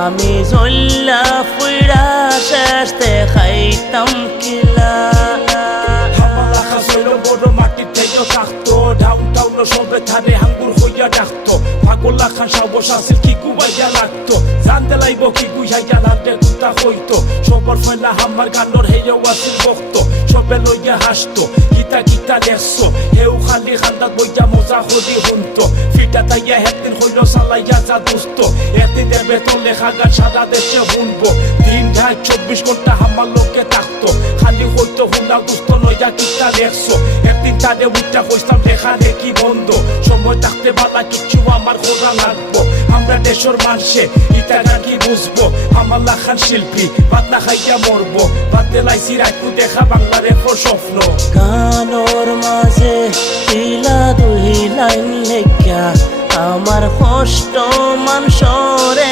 আমি জল্লা ফুইরা শেষ দেখাইতাম কিলা হামালা খাসইল বড় মাটির থেকে থাকতো ডাউনটাউন সবে ধারে হাঙ্গুর হইয়া ডাকতো পাগলা খান সাবস আছিল কি কুবাইয়া লাগতো জানতে লাইব কি বুঝাইয়া লাগতে কুতা হইতো সবর ফেলা হামার গানোর হেয়েও আছিল বক্ত সবে লইয়া হাসতো গীতা গীতা দেখছো হেউ খালি খান্দাত বইয়া মজা হদি শুনতো ফিটা তাইয়া একদিন হইল চালাইয়া যা দুস্ত একদিন এর বেতন লেখা গান সারা দেশে শুনবো দিন ঢাই 24 ঘন্টা হামার লোকে থাকতো খালি হইতো হুনা দুস্ত লইয়া গীতা দেখছো একদিন তারে উঠটা হইতাম লেখা দেখি বন্ধ সময় থাকতে বালা কিছু আমার খোঁজা লাগবো আমরা দেশের মানুষে ইটা নাকি বুঝবো আমার লাখান শিল্পী বাদ না খাইয়া মরবো বাদ দেলাইছি রাখু দেখা বাংলার এরপর স্বপ্ন গানোর মাঝে তিলা দুই লাইন লেখা আমার কষ্ট মানসরে